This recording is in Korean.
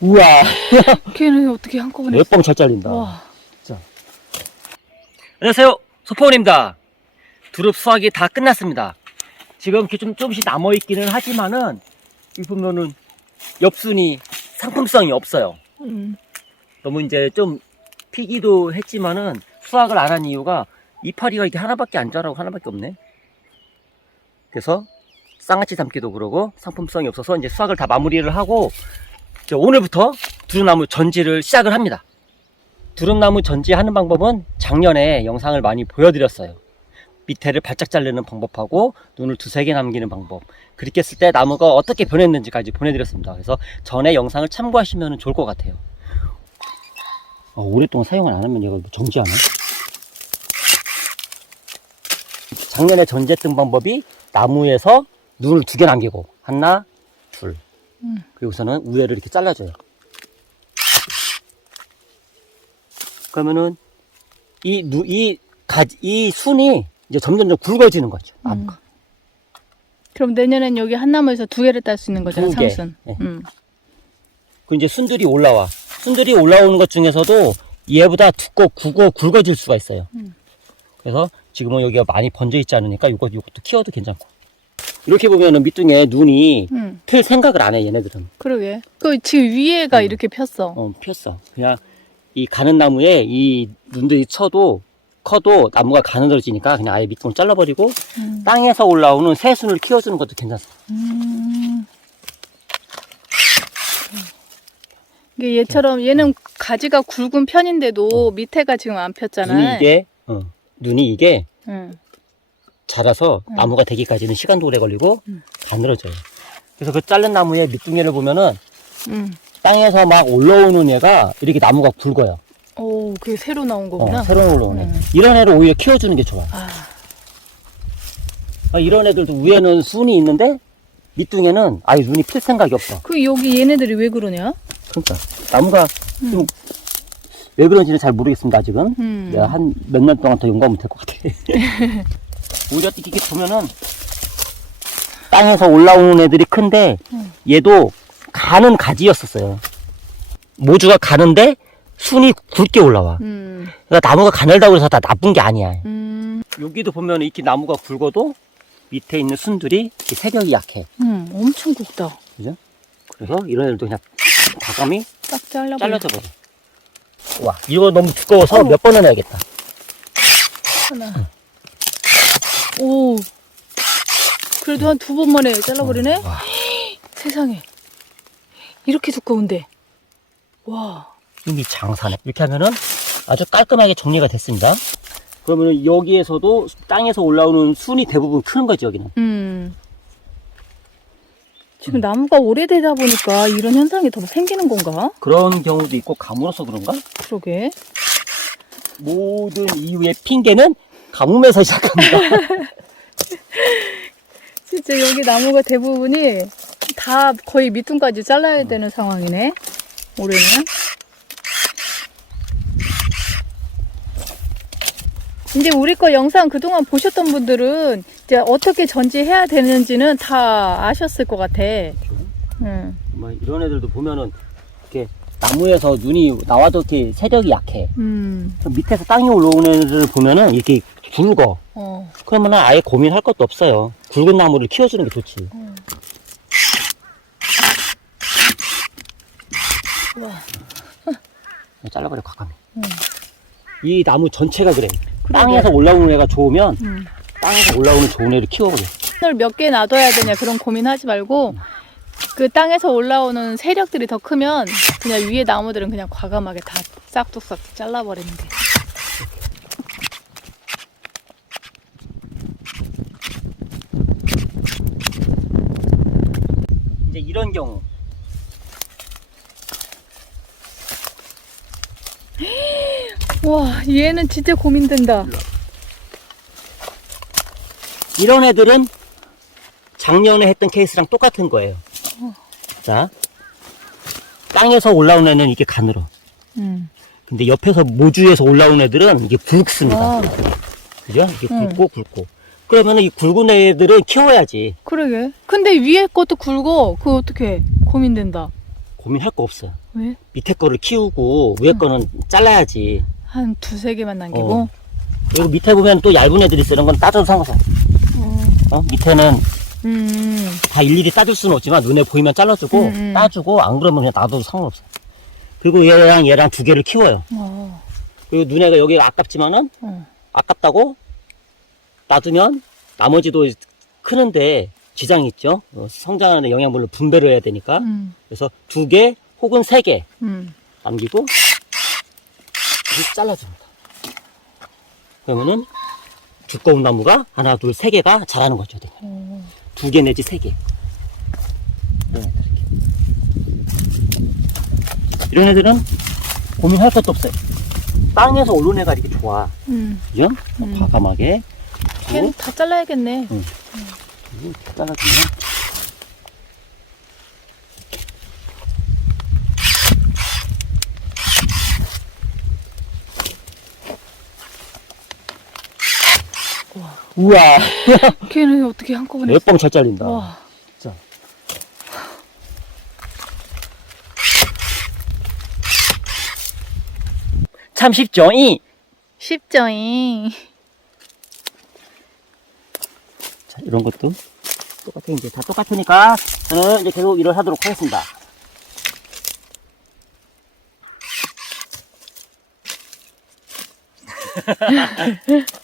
우와. 걔는 어떻게 한꺼번에. 몇 방 잘 잘린다. 와. 안녕하세요. 소포원입니다. 두릅 수확이 다 끝났습니다. 지금 이렇게 좀 조금씩 남아있기는 하지만은, 이 보면은, 엽순이 상품성이 없어요. 음. 너무 이제 좀 피기도 했지만은, 수확을 안 한 이유가, 이파리가 이게 하나밖에 안 자라고 하나밖에 없네. 그래서, 쌍아치 담기도 그러고, 상품성이 없어서 이제 수확을 다 마무리를 하고, 오늘부터 두릅나무 전지를 시작을 합니다. 두릅나무 전지하는 방법은 작년에 영상을 많이 보여드렸어요. 밑에를 바짝 자르는 방법하고 눈을 두세 개 남기는 방법. 그렇게 했을 때 나무가 어떻게 변했는지까지 보내드렸습니다. 그래서 전에 영상을 참고하시면 좋을 것 같아요. 아, 오랫동안 사용을 안 하면 얘가 정지하나? 작년에 전지했던 방법이 나무에서 눈을 두 개 남기고 하나, 둘. 음. 그리고서는 우회를 이렇게 잘라줘요. 그러면은 이, 누, 이, 가, 이 순이 이제 점점점 굵어지는 거죠. 음. 그럼 내년엔 여기 한 나무에서 두 개를 딸 수 있는 거잖아, 두 개. 상순. 네. 음. 그 이제 순들이 올라와. 순들이 올라오는 것 중에서도 얘보다 두꺼, 굵어, 굵어질 수가 있어요. 음. 그래서 지금은 여기가 많이 번져 있지 않으니까 이거, 이것도 키워도 괜찮고. 이렇게 보면은 밑둥에 눈이 음. 틀 생각을 안 해, 얘네들은. 그러게. 그 지금 위에가 음. 이렇게 폈어. 어, 피었어. 그냥 이 가는 나무에 이 눈들이 쳐도 커도 나무가 가늘어지니까 그냥 아예 밑둥을 잘라버리고 음. 땅에서 올라오는 새순을 키워주는 것도 괜찮습니다. 음. 이게 얘처럼 얘는 가지가 굵은 편인데도 밑에가 지금 안 폈잖아. 어. 눈이 이게 어, 눈이 이게 응. 자라서 음. 나무가 되기까지는 시간도 오래 걸리고 음. 가늘어져요. 그래서 그 자른 나무의 밑둥이를 보면은 응. 땅에서 막 올라오는 얘가 이렇게 나무가 굵어요. 오, 그게 새로 나온 거구나. 어, 새로 올라오네. 음. 이런 애를 오히려 키워주는 게 좋아. 아, 아, 이런 애들도 위에는 순이 있는데 밑둥에는 아예 눈이 필 생각이 없어. 그 여기 얘네들이 왜 그러냐? 그러니까 나무가 음. 좀 왜 그런지는 잘 모르겠습니다 아직은. 음. 내가 한 몇 년 동안 더 연구하면 될것 같아. 오히려 이렇게 보면은 땅에서 올라오는 애들이 큰데 음. 얘도 가는 가지였었어요. 모주가 가는데 순이 굵게 올라와. 음. 그러니까 나무가 가늘다고 해서 다 나쁜 게 아니야. 음. 여기도 보면 이렇게 나무가 굵어도 밑에 있는 순들이 이렇게 세력이 약해. 음. 엄청 굵다. 그죠? 그래서 이런 애들도 그냥 과감히 딱. 잘라져 버려. 와, 이거 너무 두꺼워서 어. 몇 번은 해야겠다. 하나. 오. 그래도 한 두 번 만에 잘라버리네? 와. 세상에. 이렇게 두꺼운데. 와. 이미 장사네. 이렇게 하면은 아주 깔끔하게 정리가 됐습니다. 그러면은 여기에서도 땅에서 올라오는 순이 대부분 크는 거죠, 여기는. 음. 지금 나무가 오래되다 보니까 이런 현상이 더 생기는 건가? 그런 경우도 있고 가물어서 그런가? 그러게. 모든 이유의 핑계는 가뭄에서 시작합니다. 진짜 여기 나무가 대부분이 다 거의 밑둥까지 잘라야 되는 상황이네. 올해는. 이제 우리 거 영상 그동안 보셨던 분들은 이제 어떻게 전지해야 되는지는 다 아셨을 것 같아. 응. 뭐 이런 애들도 보면은 이렇게 나무에서 눈이 나와도 이렇게 세력이 약해. 음. 그럼 밑에서 땅이 올라오는 애들을 보면은 이렇게 굵어. 어. 그러면은 아예 고민할 것도 없어요. 굵은 나무를 키워주는 게 좋지. 어. 와. 잘라버려, 과감히. 음. 이 나무 전체가 그래. 그러게. 땅에서 올라오는 애가 좋으면 음. 땅에서 올라오는 좋은 애를 키워버려. 을몇개 놔둬야 되냐 그런 고민하지 말고 그 땅에서 올라오는 세력들이 더 크면 그냥 위에 나무들은 그냥 과감하게 다 싹둑싹 잘라버리는 게. 이제 이런 경우. 와 얘는 진짜 고민된다. 이런 애들은 작년에 했던 케이스랑 똑같은 거예요. 자, 땅에서 올라오는 애는 이게 가늘어. 음. 근데 옆에서 모주에서 올라오는 애들은 이게 굵습니다. 아 그죠? 이게 응. 굵고 굵고. 그러면 이 굵은 애들은 키워야지. 그러게. 근데 위에 것도 굵어. 그거 어떻게 고민된다. 고민할 거 없어. 왜? 밑에 거를 키우고 위에 응. 거는 잘라야지. 한 두세 개만 남기고. 어. 그리고 밑에 보면 또 얇은 애들이. 이런 건 따져도 상관없어. 어. 어? 밑에는 음. 다 일일이 따줄 수는 없지만 눈에 보이면 잘라주고 음, 음. 따주고 안 그러면 그냥 놔둬도 상관없어. 그리고 얘랑 얘랑 두 개를 키워요. 어. 그리고 눈에가 여기 아깝지만은 어. 아깝다고 놔두면 나머지도 크는데 지장이 있죠. 어, 성장하는 영양분을 분배를 해야 되니까. 음. 그래서 두 개 혹은 세개 음. 남기고 잘라줍니다. 그러면은 두꺼운 나무가 하나, 둘, 세 개가 자라는 거죠. 어. 두 개 내지 세 개. 이런 애들 이렇게. 이런 애들은 고민할 것도 없어요. 땅에서 오른 애가 이렇게 좋아. 음. 그죠? 음. 과감하게. 걔는 다 잘라야겠네. 그리고 이렇게 잘라주면. 우와. 걔는 어떻게 한꺼번에. 몇번잘 잘린다. 와. 진짜. 참 쉽죠? 이. 쉽죠잉. 자, 이런 것도 똑같아. 이제 다 똑같으니까 저는 이제 계속 일을 하도록 하겠습니다.